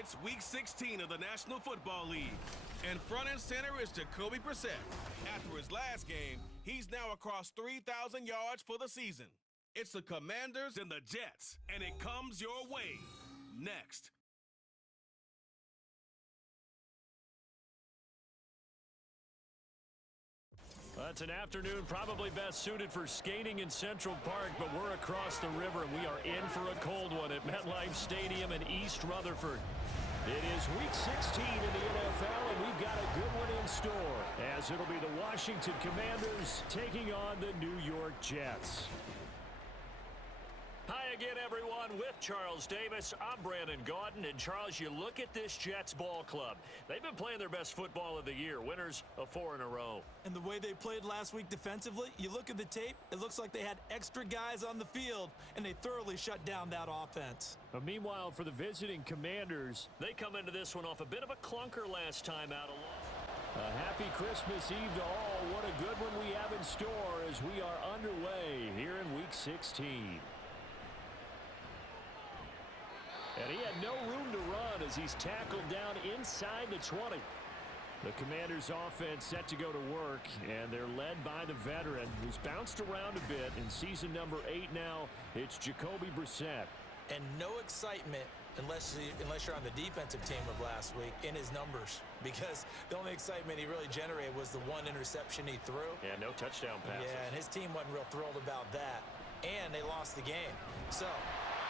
It's Week 16 of the National Football League. And front and center is Jacoby Brissett. After his last game, he's now across 3,000 yards for the season. It's the Commanders and the Jets, and it comes your way. Next. Well, it's an afternoon probably best suited for skating in Central Park, but we're across the river, and we are in for a cold one at MetLife Stadium in East Rutherford. It is Week 16 in the NFL, and we've got a good one in store, as it'll be the Washington Commanders taking on the New York Jets. Hi again, everyone. With Charles Davis, I'm Brandon Gaudin. And, Charles, you look at this Jets ball club. They've been playing their best football of the year, winners of 4 in a row. And the way they played last week defensively, you look at the tape, it looks like they had extra guys on the field, and they thoroughly shut down that offense. But meanwhile, for the visiting Commanders, they come into this one off a bit of a clunker last time out. A happy Christmas Eve to all. What a good one we have in store as we are underway here in Week 16. And he had no room to run as he's tackled down inside the 20. The Commanders' offense set to go to work, and they're led by the veteran who's bounced around a bit. In season number 8 now, it's Jacoby Brissett. And no excitement unless you're on the defensive team of last week in his numbers, because the only excitement he really generated was the one interception he threw. Yeah, no touchdown passes. Yeah, and his team wasn't real thrilled about that, and they lost the game. So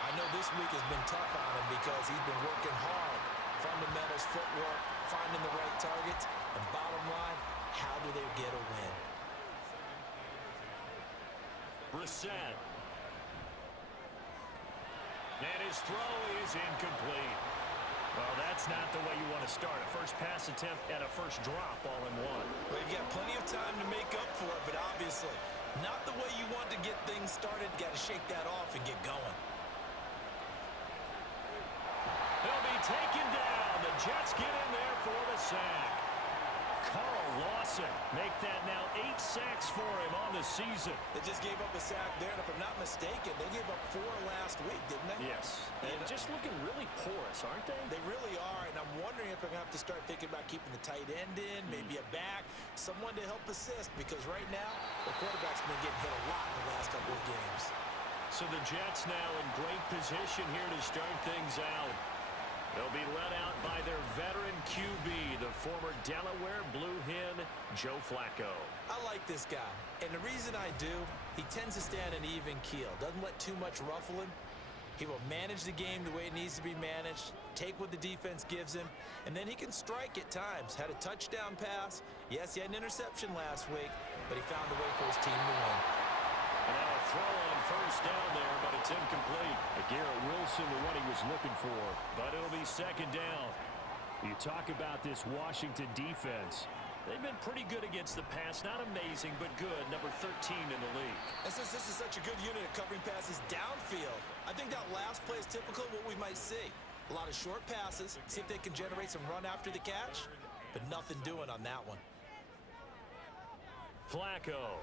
I know this week has been tough on him because he's been working hard. Fundamentals, footwork, finding the right targets. And bottom line, how do they get a win? Brissett. And his throw is incomplete. Well, that's not the way you want to start. A first pass attempt and a first drop all in one. Well, you've got plenty of time to make up for it, but obviously not the way you want to get things started. You got to shake that off and get going. He'll be taken down. The Jets get in there for the sack. Carl Lawson make that now 8 sacks for him on the season. They just gave up a sack there, and if I'm not mistaken, they gave up 4 last week, didn't they? Yes. And just looking really porous, aren't they? They really are, and I'm wondering if they're going to have to start thinking about keeping the tight end in, maybe a back, someone to help assist, because right now, the quarterback's been getting hit a lot in the last couple of games. So the Jets now in great position here to start things out. They'll be led out by their veteran QB, the former Delaware Blue Hen, Joe Flacco. I like this guy, and the reason I do, he tends to stay on an even keel, doesn't let too much ruffle him. He will manage the game the way it needs to be managed, take what the defense gives him, and then he can strike at times. Had a touchdown pass. Yes, he had an interception last week, but he found a way for his team to win. And now a throw on first down there, but it's incomplete. Garrett Wilson, the one he was looking for, but it'll be second down. You talk about this Washington defense. They've been pretty good against the pass. Not amazing, but good. Number 13 in the league. And since this is such a good unit at covering passes downfield, I think that last play is typical of what we might see. A lot of short passes, see if they can generate some run after the catch, but nothing doing on that one. Flacco.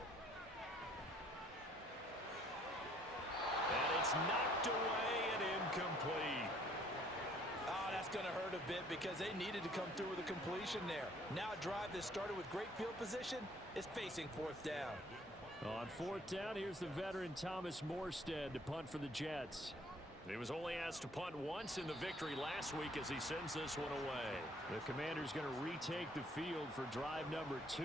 And it's knocked away and incomplete. Oh, that's going to hurt a bit because they needed to come through with a completion there. Now a drive that started with great field position is facing 4th down. On 4th down, here's the veteran Thomas Morstead to punt for the Jets. He was only asked to punt once in the victory last week as he sends this one away. The Commander's going to retake the field for drive number 2.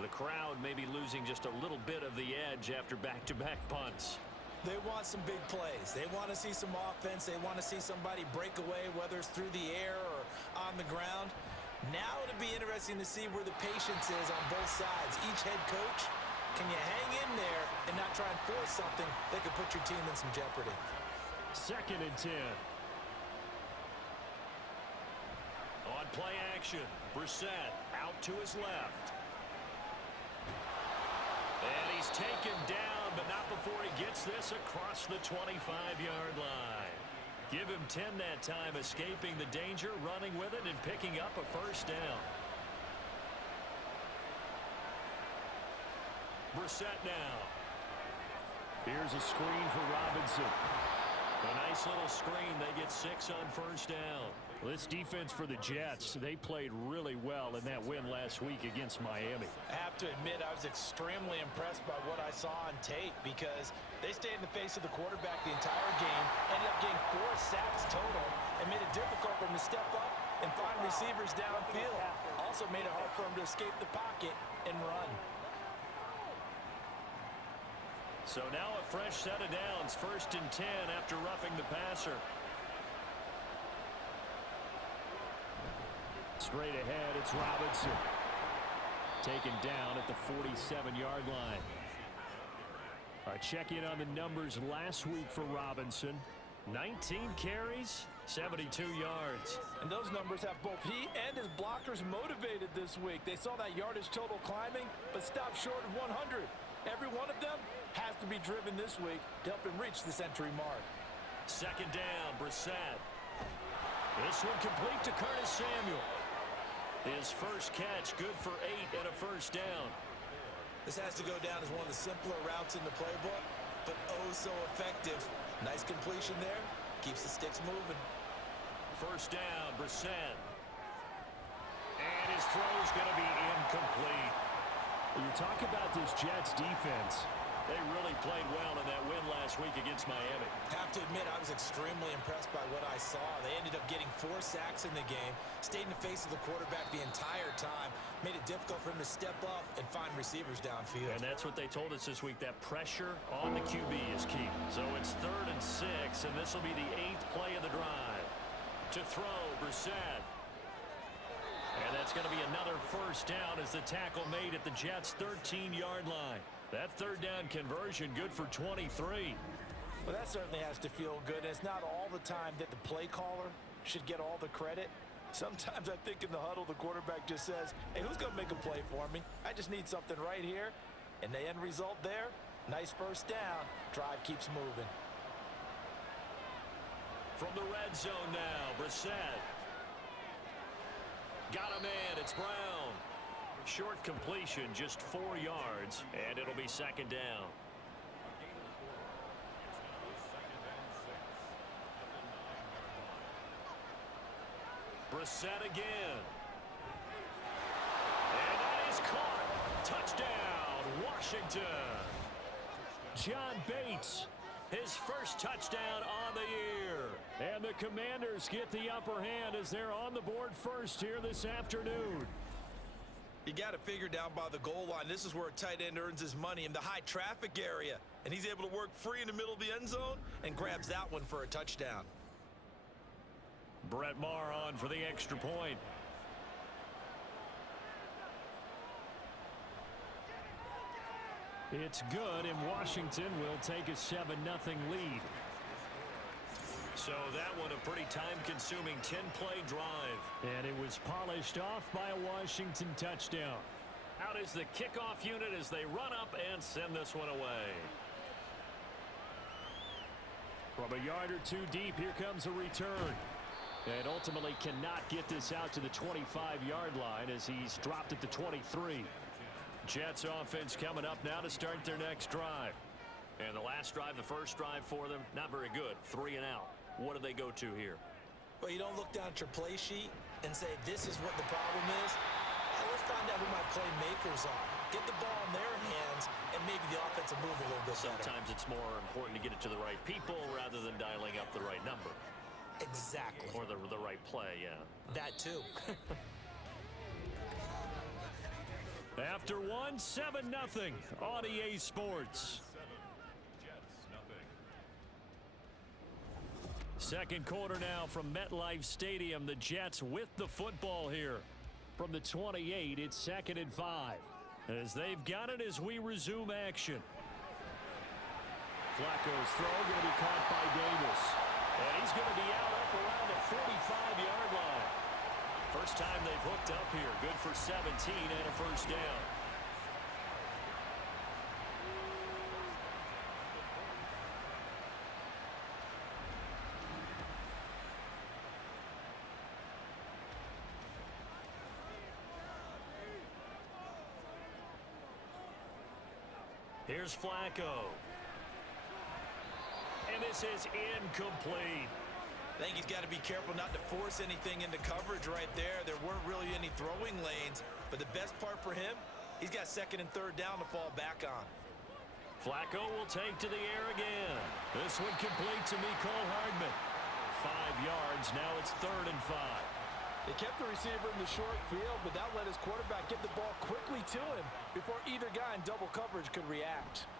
The crowd may be losing just a little bit of the edge after back-to-back punts. They want some big plays. They want to see some offense. They want to see somebody break away, whether it's through the air or on the ground. Now it'll be interesting to see where the patience is on both sides. Each head coach, can you hang in there and not try and force something that could put your team in some jeopardy? 2nd and 10. On play action, Brissett out to his left. And he's taken down, but not before he gets this across the 25-yard line. Give him 10 that time, escaping the danger, running with it, and picking up a first down. Brissett now. Here's a screen for Robinson. A nice little screen. They get 6 on first down. This defense for the Jets, they played really well in that win last week against Miami. I have to admit, I was extremely impressed by what I saw on tape because they stayed in the face of the quarterback the entire game, ended up getting 4 sacks total, and made it difficult for him to step up and find receivers downfield. Also made it hard for him to escape the pocket and run. So now a fresh set of downs, 1st and 10 after roughing the passer. Straight ahead, it's Robinson. Taken down at the 47-yard line. All right, check in on the numbers last week for Robinson. 19 carries, 72 yards. And those numbers have both he and his blockers motivated this week. They saw that yardage total climbing, but stopped short of 100. Every one of them has to be driven this week to help him reach the century mark. 2nd down, Brissett. This one complete to Curtis Samuel. His first catch, good for 8 and a first down. This has to go down as one of the simpler routes in the playbook, but oh so effective. Nice completion there. Keeps the sticks moving. First down, Brissett. And his throw's going to be incomplete. You talk about this Jets defense. They really played well in that win last week against Miami. Have to admit, I was extremely impressed by what I saw. They ended up getting 4 sacks in the game, stayed in the face of the quarterback the entire time, made it difficult for him to step up and find receivers downfield. And that's what they told us this week, that pressure on the QB is key. So it's 3rd and 6, and this will be the 8th play of the drive. To throw, Brissett. And that's going to be another first down as the tackle made at the Jets' 13-yard line. That 3rd down conversion good for 23. Well, that certainly has to feel good. And it's not all the time that the play caller should get all the credit. Sometimes I think in the huddle, the quarterback just says, hey, who's going to make a play for me? I just need something right here. And the end result there, nice first down. Drive keeps moving. From the red zone now, Brissett. Got a man, it's Brown. Short completion, just 4 yards, and it'll be 2nd down. Brissett again. And that is caught. Touchdown, Washington. John Bates, his first touchdown on the year. And the Commanders get the upper hand as they're on the board first here this afternoon. You got it figured down by the goal line. This is where a tight end earns his money, in the high traffic area. And he's able to work free in the middle of the end zone and grabs that one for a touchdown. Brett Maher on for the extra point. It's good, and Washington will take a 7-0 lead. So that one a pretty time-consuming 10-play drive. And it was polished off by a Washington touchdown. Out is the kickoff unit as they run up and send this one away. From a yard or 2 deep, here comes a return. And ultimately cannot get this out to the 25-yard line as he's dropped at the 23. Jets offense coming up now to start their next drive. And the last drive, the first drive for them, not very good. 3 and out. What do they go to here? Well, you don't look down at your play sheet and say, this is what the problem is. Let's find out who my playmakers are. Get the ball in their hands, and maybe the offense will move a little bit better. Sometimes it's more important to get it to the right people rather than dialing up the right number. Exactly. Or the right play, yeah. That too. After 1, 7-0 on EA Sports. Second quarter now from MetLife Stadium. The Jets with the football here. From the 28, it's 2nd and 5. As they've got it as we resume action. Flacco's throw going to be caught by Davis. And he's going to be out up around the 45-yard line. First time they've hooked up here. Good for 17 and a first down. Here's Flacco. And this is incomplete. I think he's got to be careful not to force anything into coverage right there. There weren't really any throwing lanes, but the best part for him, he's got second and third down to fall back on. Flacco will take to the air again. This one complete to Mecole Hardman. 5 yards. Now it's 3rd and 5. They kept the receiver in the short field, but that let his quarterback get the ball quickly to him before either guy in double coverage could react.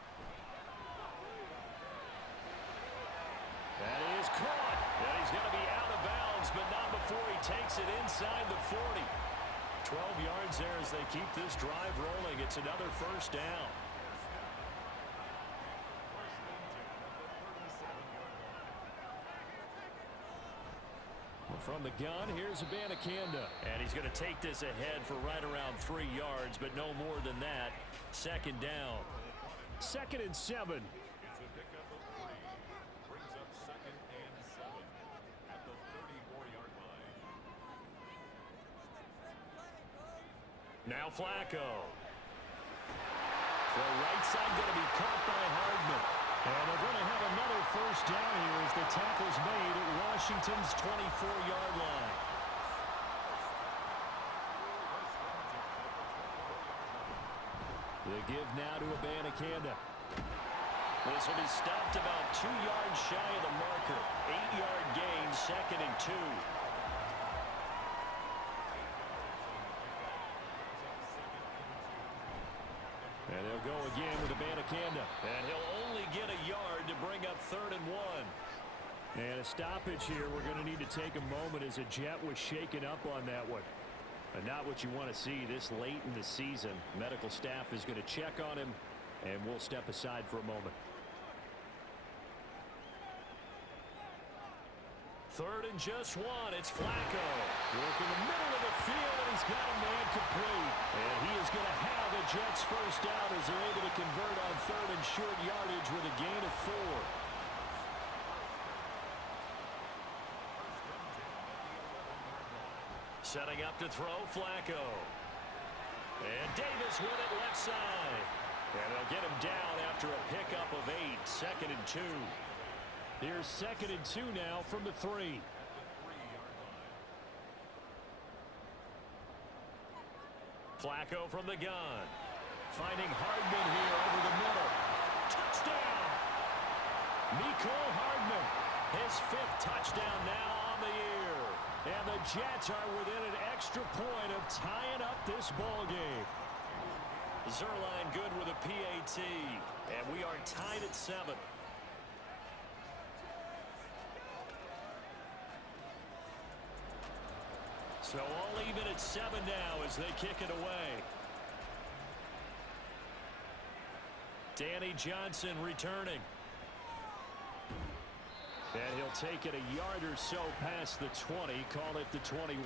That is caught. And he's going to be out of bounds, but not before he takes it inside the 40. 12 yards there as they keep this drive rolling. It's another first down. From the gun, here's Abanikanda. And he's going to take this ahead for right around 3 yards, but no more than that. Second down. 2nd and 7. Now Flacco. The right side going to be caught by Hardman. And they're going to have another first down here as the tackle's made at Washington's 24-yard line. The give now to Abanikanda. This will be stopped about 2 yards shy of the marker. 8-yard gain, 2nd and 2. And they'll go again with Abanikanda. And he'll only get a yard to bring up 3rd and 1. And a stoppage here. We're going to need to take a moment as a Jet was shaken up on that one. And not what you want to see this late in the season. Medical staff is going to check on him, and we'll step aside for a moment. 3rd and just 1. It's Flacco. Working the middle of the field, and he's got a man complete. And he is going to have a Jets first down as they're able to convert on 3rd and short yardage with a gain of 4. Setting up to throw, Flacco. And Davis with it left side. And they'll get him down after a pickup of 8. 2nd and 2. Here's 2nd and 2 now from the 3. Flacco from the gun. Finding Hardman here over the middle. Touchdown! Mecole Hardman. His 5th touchdown now on the year. And the Jets are within an extra point of tying up this ball game. Zerline good with a PAT. And we are tied at 7. So all even at 7 now as they kick it away. Danny Johnson returning. And he'll take it a yard or so past the 20, call it the 21.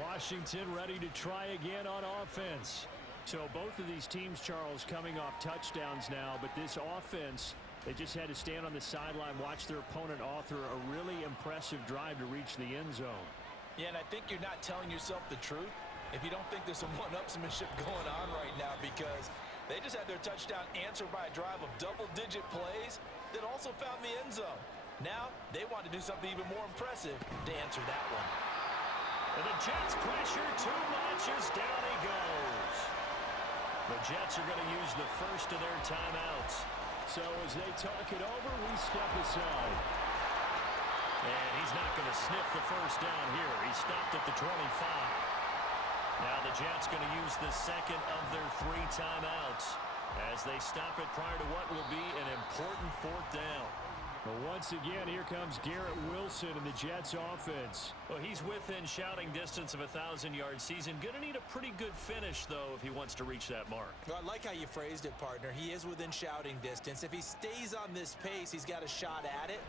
Washington ready to try again on offense. So both of these teams, Charles, coming off touchdowns now, but this offense, they just had to stand on the sideline, watch their opponent author a really impressive drive to reach the end zone. Yeah, and I think you're not telling yourself the truth if you don't think there's some one-upsmanship going on right now, because they just had their touchdown answered by a drive of double-digit plays that also found the end zone. Now, they want to do something even more impressive to answer that one. And the Jets pressure too much as down he goes. The Jets are going to use the first of their timeouts. So as they talk it over, we step aside. And he's not going to sniff the first down here. He stopped at the 25. Now the Jets going to use the second of their 3 timeouts as they stop it prior to what will be an important 4th down. Well, once again, here comes Garrett Wilson in the Jets offense. Well, he's within shouting distance of a 1,000-yard season. Going to need a pretty good finish, though, if he wants to reach that mark. Well, I like how you phrased it, partner. He is within shouting distance. If he stays on this pace, he's got a shot at it.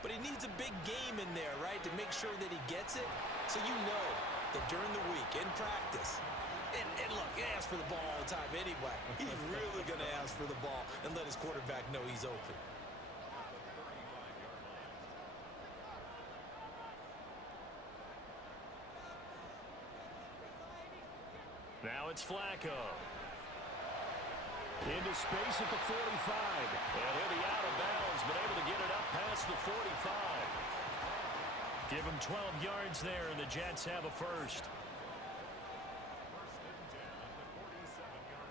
But he needs a big game in there, right, to make sure that he gets it. So you know that during the week, in practice, and look, he asks for the ball all the time anyway. He's really going to ask for the ball and let his quarterback know he's open. Now it's Flacco. Into space at the 45. And he'll be out of bounds, but able to get it up past the 45. Give him 12 yards there, and the Jets have a first.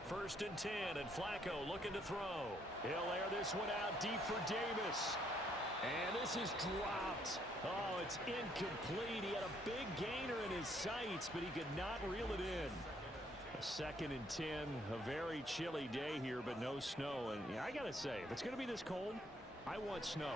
First and 10, and Flacco looking to throw. He'll air this one out deep for Davis. And this is dropped. Oh, it's incomplete. He had a big gainer in his sights, but he could not reel it in. A second and 10, a very chilly day here, but no snow. And yeah, I got to say, if it's going to be this cold, I want snow.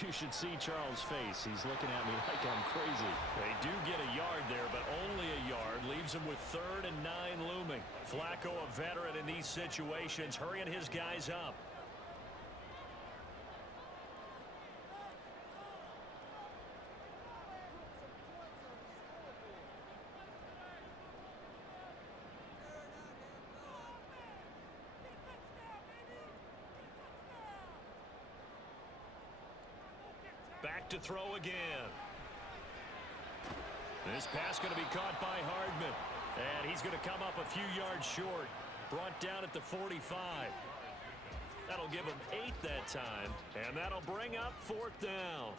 You should see Charles' face. He's looking at me like I'm crazy. They do get a yard there, but only a yard. Leaves him with 3rd and 9 looming. Flacco, a veteran in these situations, hurrying his guys up. Back to throw again. This pass going to be caught by Hardman. And he's going to come up a few yards short. Brought down at the 45. That'll give him 8 that time. And that'll bring up 4th down.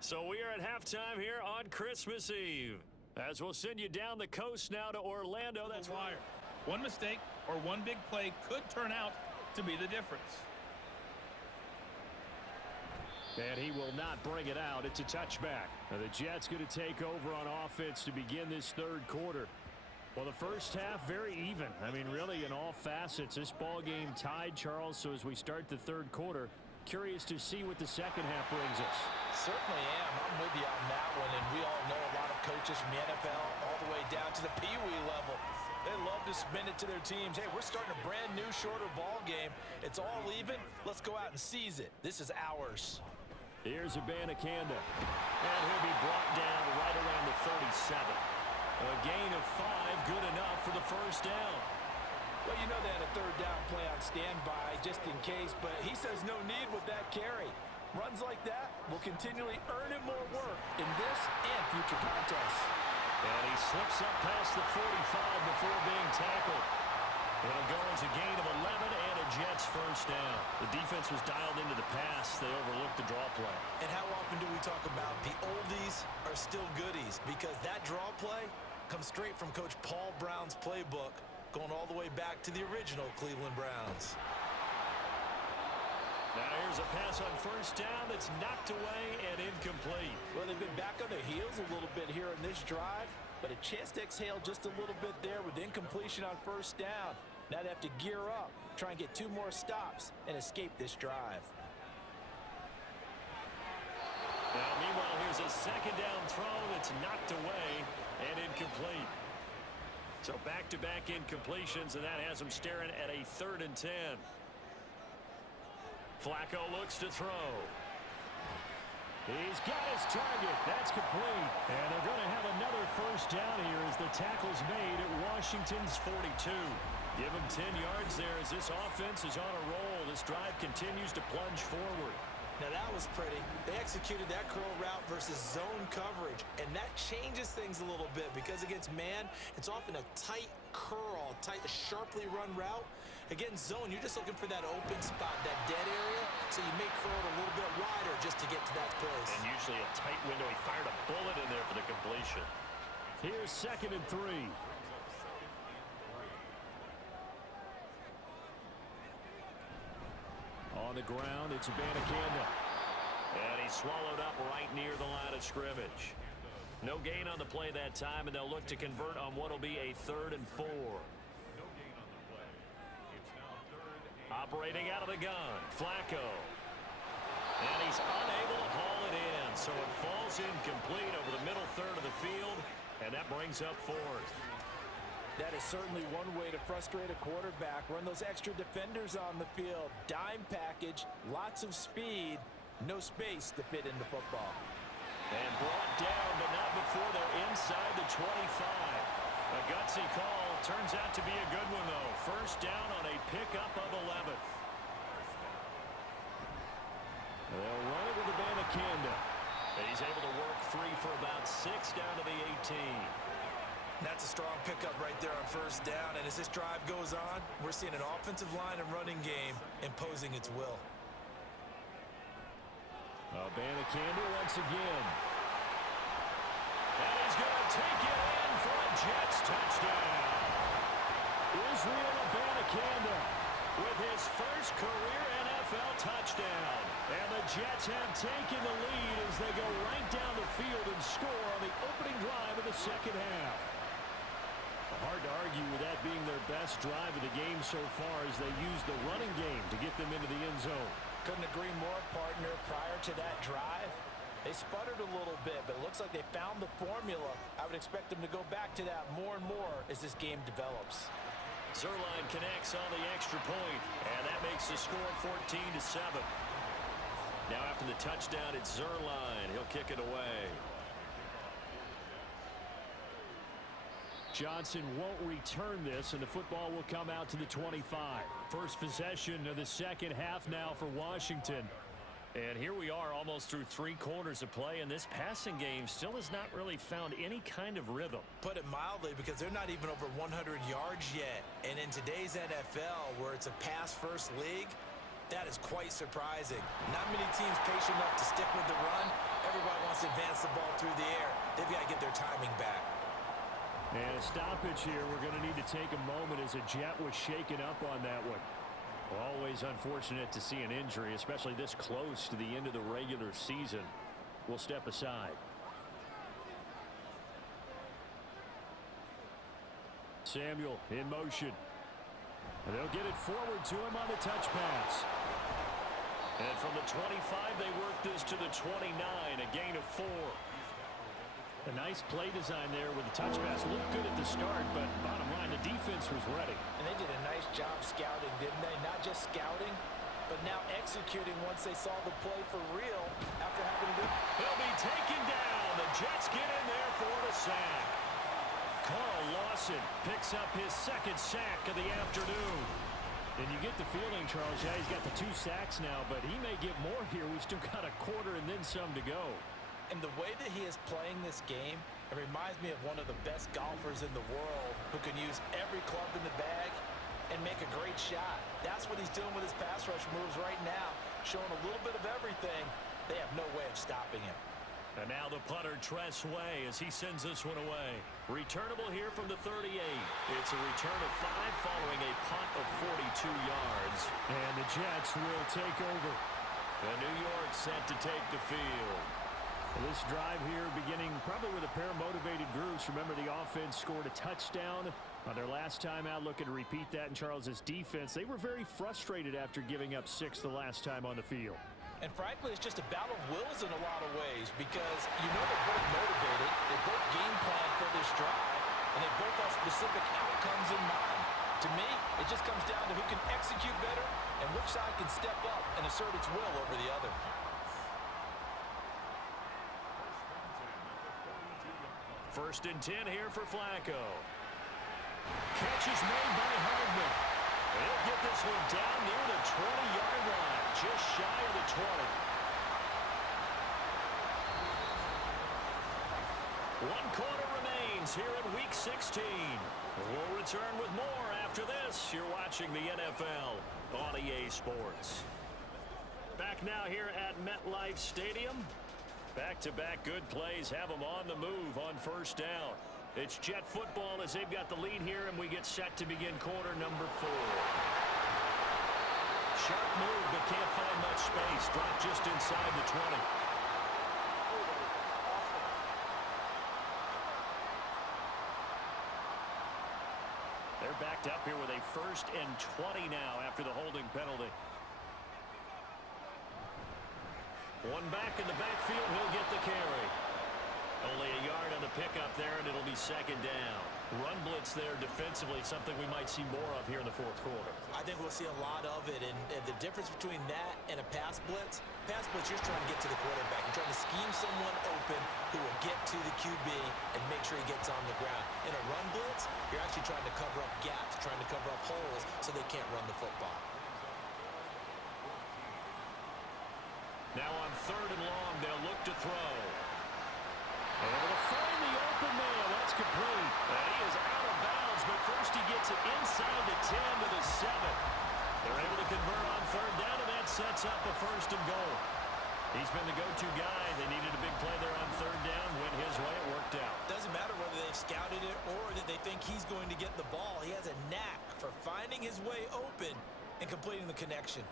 So we are at halftime here on Christmas Eve. As we'll send you down the coast now to Orlando. That's why. One mistake or one big play could turn out to be the difference. And he will not bring it out. It's a touchback. Now the Jets going to take over on offense to begin this 3rd quarter. Well, the first half, very even. I mean, really, in all facets, this ball game tied, Charles. So as we start the 3rd quarter, curious to see what the second half brings us. Certainly am. I'm with you on that one. And we all know a lot of coaches from the NFL all the way down to the Pee-wee level. They love to spin it to their teams. Hey, we're starting a brand new, shorter ball game. It's all even. Let's go out and seize it. This is ours. Here's Abanikanda. And he'll be brought down right around the 37. A gain of 5, good enough for the first down. Well, you know they had a 3rd down play on standby just in case, but he says no need with that carry. Runs like that will continually earn him more work in this and future contests. And he slips up past the 45 before being tackled. It'll go as a gain of 11 and a Jets first down. The defense was dialed into the pass. They overlooked the draw play. And how often do we talk about the oldies are still goodies? Because that draw play comes straight from Coach Paul Brown's playbook, going all the way back to the original Cleveland Browns. Now here's a pass on first down that's knocked away and incomplete. Well, they've been back on their heels a little bit here in this drive, but a chance to exhale just a little bit there with incompletion on first down. Now they have to gear up, try and get 2 more stops, and escape this drive. Now, meanwhile, here's a second down throw that's knocked away and incomplete. So back-to-back incompletions, and that has him staring at a 3rd and 10. Flacco looks to throw. He's got his target. That's complete. And they're going to have another first down here as the tackle's made at Washington's 42. Give him 10 yards there as this offense is on a roll. This drive continues to plunge forward. Now that was pretty. They executed that curl route versus zone coverage, and that changes things a little bit because against man, it's often a tight curl, sharply run route. Against zone, you're just looking for that open spot, that dead area, so you may curl it a little bit wider just to get to that place. And usually a tight window. He fired a bullet in there for the completion. Here's 2nd and 3. On the ground, it's Abanikanda. And he's swallowed up right near the line of scrimmage. No gain on the play that time, and they'll look to convert on what will be a 3rd and 4. Operating out of the gun, Flacco. And he's unable to haul it in, so it falls incomplete over the middle 3rd of the field, and that brings up 4th. That is certainly one way to frustrate a quarterback. Run those extra defenders on the field. Dime package, lots of speed, no space to fit into football. And brought down, but not before they're inside the 25. A gutsy call. Turns out to be a good one, though. First down on a pickup of 11. They'll run it with Abanikanda. He's able to work 3 for about 6 down to the 18. That's a strong pickup right there on first down. And as this drive goes on, we're seeing an offensive line and running game imposing its will. Abanikanda once again. And he's going to take it in for a Jets touchdown. Israel Abanikanda with his first career NFL touchdown. And the Jets have taken the lead as they go right down the field and score on the opening drive of the second half. Hard to argue with that being their best drive of the game so far as they use the running game to get them into the end zone. Couldn't agree more, partner. Prior to that drive, they sputtered a little bit, but it looks like they found the formula. I would expect them to go back to that more and more as this game develops. Zuerlein connects on the extra point, and that makes the score 14-7. Now after the touchdown, it's Zuerlein. He'll kick it away. Johnson won't return this, and the football will come out to the 25. First possession of the second half now for Washington. And here we are almost through 3 quarters of play, and this passing game still has not really found any kind of rhythm. Put it mildly, because they're not even over 100 yards yet. And in today's NFL, where it's a pass-first league, that is quite surprising. Not many teams patient enough to stick with the run. Everybody wants to advance the ball through the air. They've got to get their timing back. And a stoppage here. We're going to need to take a moment as a Jet was shaken up on that one. Always unfortunate to see an injury, especially this close to the end of the regular season. We'll step aside. Samuel in motion. And they'll get it forward to him on the touch pass. And from the 25, they work this to the 29, a gain of 4. A nice play design there with the touch pass. Looked good at the start, but bottom line, the defense was ready. And they did a nice job scouting, didn't they? Not just scouting, but now executing once they saw the play for real after having to... He'll be taken down. The Jets get in there for the sack. Carl Lawson picks up his second sack of the afternoon. And you get the feeling, Charles, yeah, he's got the 2 sacks now, but he may get more here. We still got a quarter and then some to go. And the way that he is playing this game, it reminds me of one of the best golfers in the world who can use every club in the bag and make a great shot. That's what he's doing with his pass rush moves right now, showing a little bit of everything. They have no way of stopping him. And now the punter, Tress Way, as he sends this one away. Returnable here from the 38. It's a return of 5 following a punt of 42 yards. And the Jets will take over. And New York set to take the field. This drive here beginning probably with a pair of motivated groups. Remember, the offense scored a touchdown on their last time out. Looking to repeat that in Charles's defense. They were very frustrated after giving up 6 the last time on the field. And frankly, it's just a battle of wills in a lot of ways because you know they're both motivated. They both game plan for this drive, and they both have specific outcomes in mind. To me, it just comes down to who can execute better and which side can step up and assert its will over the other. First and 10 here for Flacco. Catch is made by Hardman. He'll get this one down near the 20-yard line, just shy of the 20. 1 quarter remains here in Week 16. We'll return with more after this. You're watching the NFL on EA Sports. Back now here at MetLife Stadium. Back-to-back good plays have them on the move on first down. It's Jet football as they've got the lead here, and we get set to begin quarter number 4. Sharp move, but can't find much space. Drop just inside the 20. They're backed up here with a 1st and 20 now after the holding penalty. One back in the backfield, he'll get the carry. Only a yard on the pickup there, and it'll be 2nd down. Run blitz there defensively, something we might see more of here in the 4th quarter. I think we'll see a lot of it, and the difference between that and a pass blitz, you're trying to get to the quarterback. You're trying to scheme someone open who will get to the QB and make sure he gets on the ground. In a run blitz, you're actually trying to cover up gaps, trying to cover up holes so they can't run the football. Now on 3rd and long, they'll look to throw. Able to find the open man. That's complete. And he is out of bounds, but first he gets it inside the 10 to the 7. They're able to convert on third down, and that sets up a first and goal. He's been the go-to guy. They needed a big play there on third down. Went his way. It worked out. Doesn't matter whether they've scouted it or that they think he's going to get the ball. He has a knack for finding his way open and completing the connection.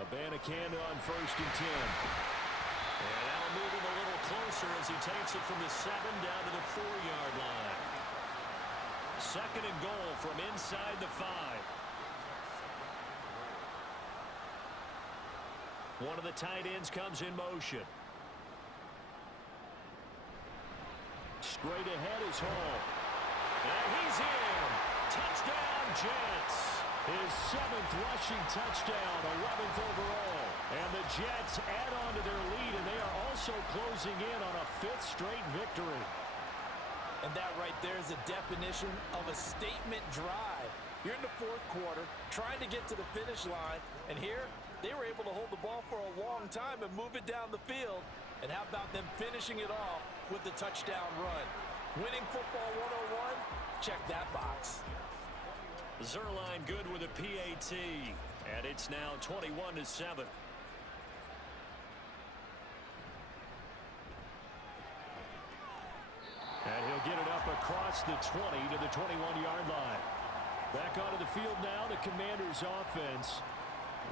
Abanikanda on first and 10. And that'll move him a little closer as he takes it from the 7 down to the 4-yard line. Second and goal from inside the 5. One of the tight ends comes in motion. Straight ahead is Hall. And he's in. Touchdown, Jets. His 7th rushing touchdown, 11th overall. And the Jets add on to their lead, and they are also closing in on a 5th straight victory. And that right there is a definition of a statement drive. You're in the 4th quarter, trying to get to the finish line, and here they were able to hold the ball for a long time and move it down the field. And how about them finishing it off with the touchdown run? Winning football 101? Check that box. Zerline good with a PAT, and it's now 21 to 7. And he'll get it up across the 20 to the 21-yard line. Back onto the field now, the Commanders' offense.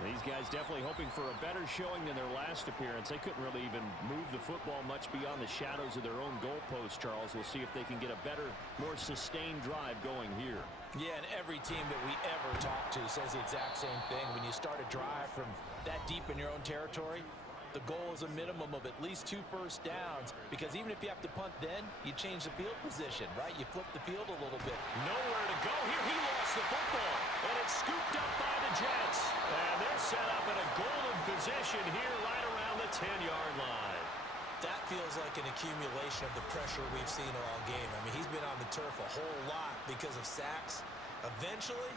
These guys definitely hoping for a better showing than their last appearance. They couldn't really even move the football much beyond the shadows of their own goalpost, Charles. We'll see if they can get a better, more sustained drive going here. Yeah, and every team that we ever talk to says the exact same thing. When you start a drive from that deep in your own territory, the goal is a minimum of at least 2 first downs, because even if you have to punt then, you change the field position, right? You flip the field a little bit. Nowhere to go here. He lost the football, and it's scooped up by the Jets. And they're set up in a golden position here right around the 10-yard line. That feels like an accumulation of the pressure we've seen all game. I mean, he's been on the turf a whole lot because of sacks. Eventually,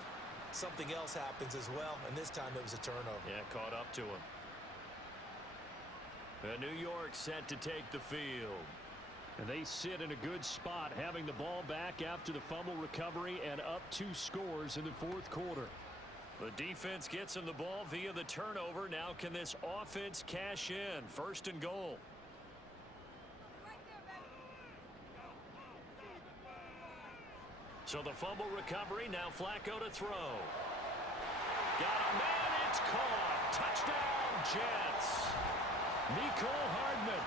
something else happens as well, and this time it was a turnover. Yeah, caught up to him. New York set to take the field. And they sit in a good spot, having the ball back after the fumble recovery and up 2 scores in the 4th quarter. The defense gets him the ball via the turnover. Now can this offense cash in? First and goal. So the fumble recovery, now Flacco to throw. Got a man, it's caught. Touchdown, Jets. Nicole Hardman,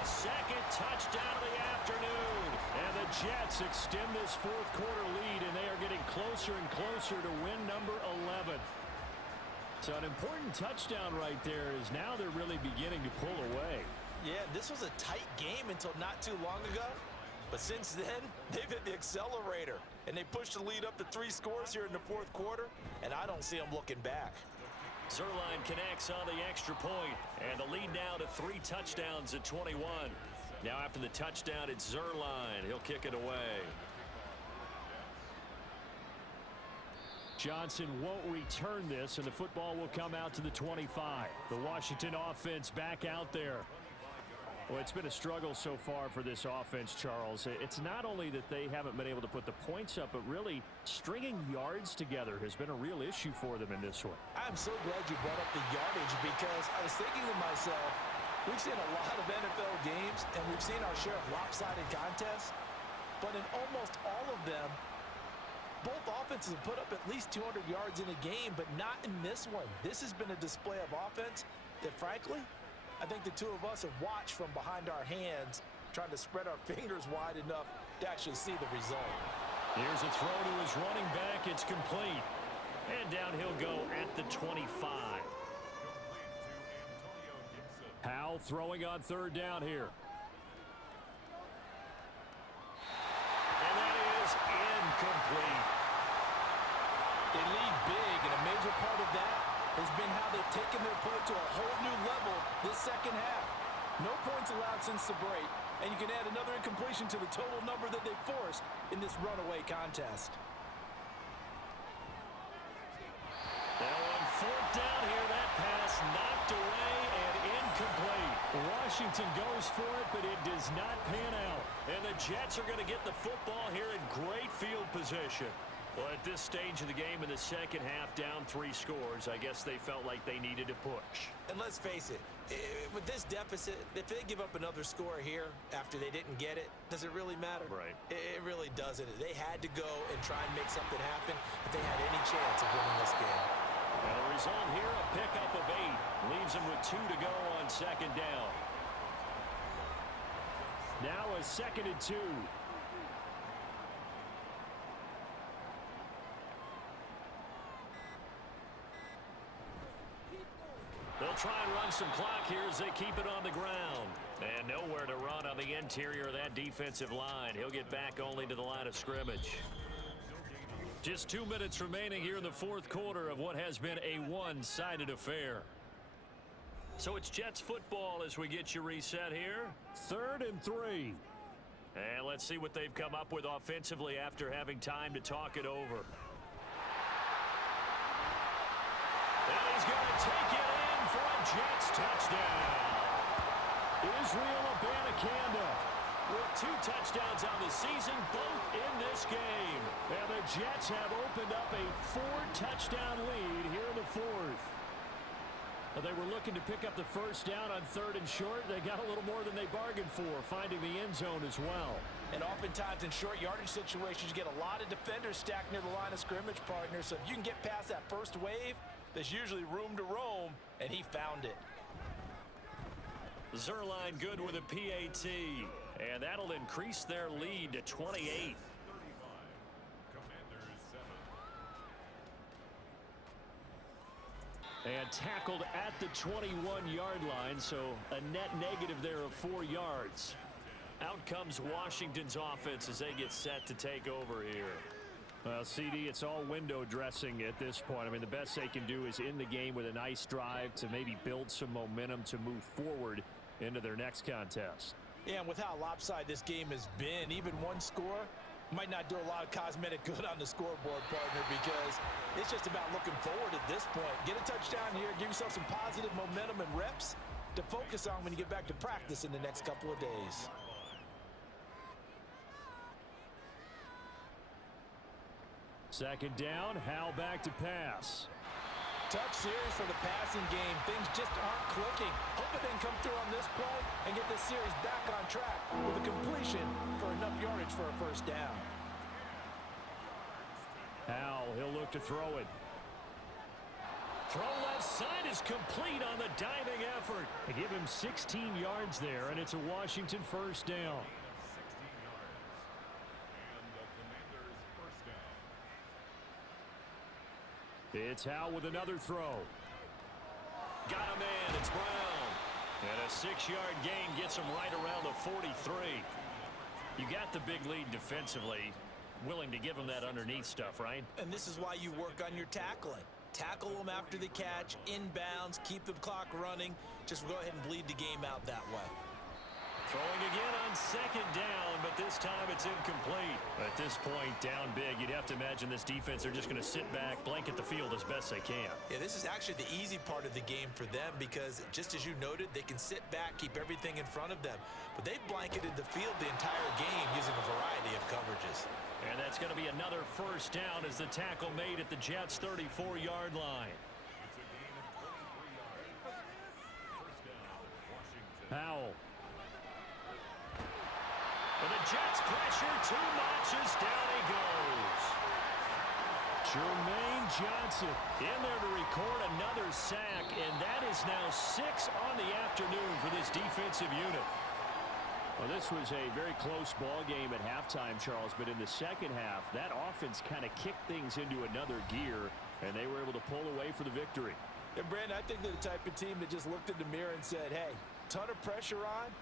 his 2nd touchdown of the afternoon. And the Jets extend this 4th quarter lead, and they are getting closer and closer to win number 11. So an important touchdown right there is now they're really beginning to pull away. Yeah, this was a tight game until not too long ago. But since then, they've hit the accelerator, and they pushed the lead up to 3 scores here in the 4th quarter, and I don't see them looking back. Zerline connects on the extra point, and the lead now to 3 touchdowns at 21. Now after the touchdown, it's Zerline. He'll kick it away. Johnson won't return this, and the football will come out to the 25. The Washington offense back out there. Well, it's been a struggle so far for this offense, Charles. It's not only that they haven't been able to put the points up, but really stringing yards together has been a real issue for them in this one. I'm so glad you brought up the yardage, because I was thinking to myself, we've seen a lot of NFL games, and we've seen our share of lopsided contests, but in almost all of them, both offenses have put up at least 200 yards in a game, but not in this one. This has been a display of offense that, frankly, I think the two of us have watched from behind our hands, trying to spread our fingers wide enough to actually see the result. Here's a throw to his running back. It's complete. And down he'll go at the 25. Powell throwing on third down here. And that is incomplete. They lead big, and a major part of that has been how they've taken their play to a whole new level this second half. No points allowed since the break, and you can add another incompletion to the total number that they forced in this runaway contest. Now on 4th down here, that pass knocked away and incomplete. Washington goes for it, but it does not pan out. And the Jets are going to get the football here in great field position. Well, at this stage of the game in the second half, down 3 scores, I guess they felt like they needed to push. And let's face it, with this deficit, if they give up another score here after they didn't get it, does it really matter? Right. It really doesn't. They had to go and try and make something happen if they had any chance of winning this game. And the result here, a pickup of 8. Leaves them with 2 to go on second down. Now a 2nd and 2. They'll try and run some clock here as they keep it on the ground. And nowhere to run on the interior of that defensive line. He'll get back only to the line of scrimmage. Just 2 minutes remaining here in the fourth quarter of what has been a one-sided affair. So it's Jets football as we get you reset here. 3rd and 3. And let's see what they've come up with offensively after having time to talk it over. And he's going to take it in for a Jets touchdown. Israel Abanikanda with 2 touchdowns on the season, both in this game. And the Jets have opened up a 4-touchdown lead here in the 4th. They were looking to pick up the first down on 3rd and short. They got a little more than they bargained for, finding the end zone as well. And oftentimes in short yardage situations, you get a lot of defenders stacked near the line of scrimmage, partner. So if you can get past that first wave, there's usually room to roam, and he found it. Zerline good with a PAT, and that'll increase their lead to 28. And tackled at the 21-yard line, so a net negative there of 4 yards. Out comes Washington's offense as they get set to take over here. Well, CD, it's all window dressing at this point. I mean, the best they can do is in the game with a nice drive to maybe build some momentum to move forward into their next contest. Yeah, and with how lopsided this game has been, even one score might not do a lot of cosmetic good on the scoreboard, partner, because it's just about looking forward at this point. Get a touchdown here, give yourself some positive momentum and reps to focus on when you get back to practice in the next couple of days. Second down, Howell back to pass. Tough series for the passing game. Things just aren't clicking. Hope it didn't come through on this play and get this series back on track with a completion for enough yardage for a first down. Howell, he'll look to throw it. Throw left side is complete on the diving effort. They give him 16 yards there, and it's a Washington first down. It's Howell with another throw. Got a man, it's Brown. And a 6-yard gain gets him right around the 43. You got the big lead defensively. Willing to give him that underneath stuff, right? And this is why you work on your tackling. Tackle them after the catch, inbounds, keep the clock running. Just go ahead and bleed the game out that way. Throwing again on second down, but this time it's incomplete. At this point, down big, you'd have to imagine this defense are just going to sit back, blanket the field as best they can. Yeah, this is actually the easy part of the game for them because, just as you noted, they can sit back, keep everything in front of them. But they've blanketed the field the entire game using a variety of coverages. And that's going to be another first down as the tackle made at the Jets' 34-yard line. Howell. And the Jets pressure too much as down he goes. Jermaine Johnson in there to record another sack, and that is now 6 on the afternoon for this defensive unit. Well, this was a very close ball game at halftime, Charles, but in the second half, that offense kind of kicked things into another gear, and they were able to pull away for the victory. And, Brandon, I think they're the type of team that just looked in the mirror and said, hey, ton of pressure on,